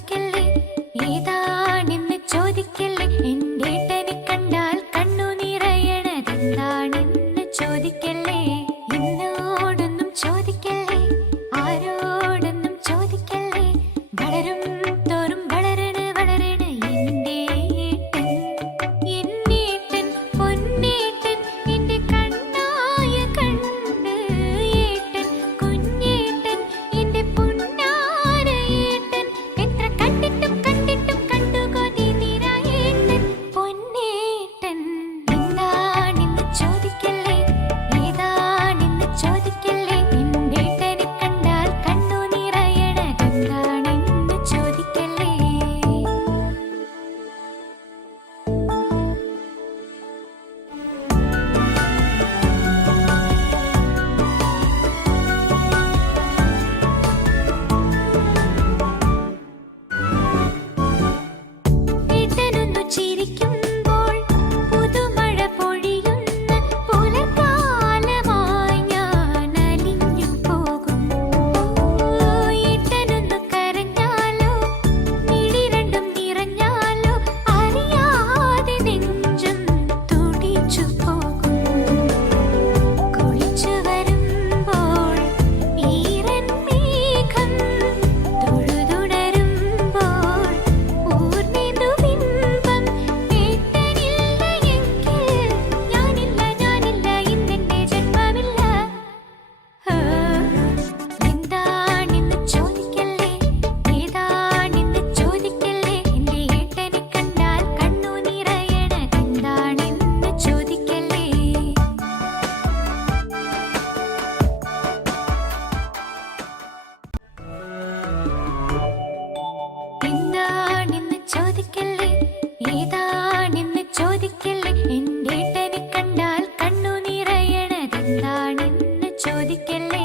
ചോദിക്കല്ലേ ഏതാണെന്ന് ചോദിക്കല്ലേ എന്റെ ഏട്ടനെ കണ്ടാൽ കണ്ണു നിറയണതെന്താണെന്ന് ചോദിക്കല്ലേ എന്നോടൊന്നും ചോദിക്കല്ലേ ആരോടൊന്നും ചോദിക്കല്ലേ വളരും തോറും വളരണ വളരണ എന്റെ ഏട്ടൻ എന്നേട്ടൻ പൊന്നേട്ടൻ എന്റെ കണ്ണായ കണ്ണ് ഏട്ടൻ കുഞ്ഞേട്ടൻ എന്റെ പൊന്നാര ഏട്ടൻ എത്ര കണ്ടിട്ടും കണ്ടിട്ടും കണ്ടുകൊതി നിറയേട്ടൻ പൊന്നേട്ടൻ എന്താണെന്ന് ചോദിക്കല്ലേ ഏതാണെന്ന് ചോദിക്കല്ലേ എന്റെ ഏട്ടനെ കണ്ടാൽ കണ്ണു നിറയണതെന്താണെന്ന് ചോദിക്കല്ലേ ഏട്ടനൊന്നു ചിരിക്കുമ്പോൾ പുതുമഴ പൊഴിയുന്ന പുലർക്കാലമായി ഞാൻ അലിഞ്ഞു പോകും ഏട്ടനൊന്നു കരഞ്ഞാലോ മിഴി രണ്ടും നിറഞ്ഞാലോ അറിയാതെ നെഞ്ചും തുടിച്ചു പോകും കുളിച്ചു വരുമ്പോൾ ഈറൻ മേഘം തൊഴുതുണരുമ്പോൾ ഊർന്നിതു ബിംബം ഏട്ടനില്ല എങ്കിൽ ഞാനില്ല ഇന്നെന്റെ ജന്മമില്ല എന്താണെന്ന് ചോദിക്കല്ലേ ഏതാണെന്ന് ചോദിക്കല്ലേ എന്റെ ഏട്ടനെ കണ്ടാൽ കണ്ണു നിറയണതെന്താണെന്ന് ചോദിക്കല്ലേ എന്താണെന്ന് ചോദിക്കല്ലേ ഏതാണെന്ന് ചോദിക്കല്ലേ എന്റെ ഏട്ടനെ കണ്ടാൽ കണ്ണു നിറയണതെന്താണെന്ന് ചോദിക്കല്ലേ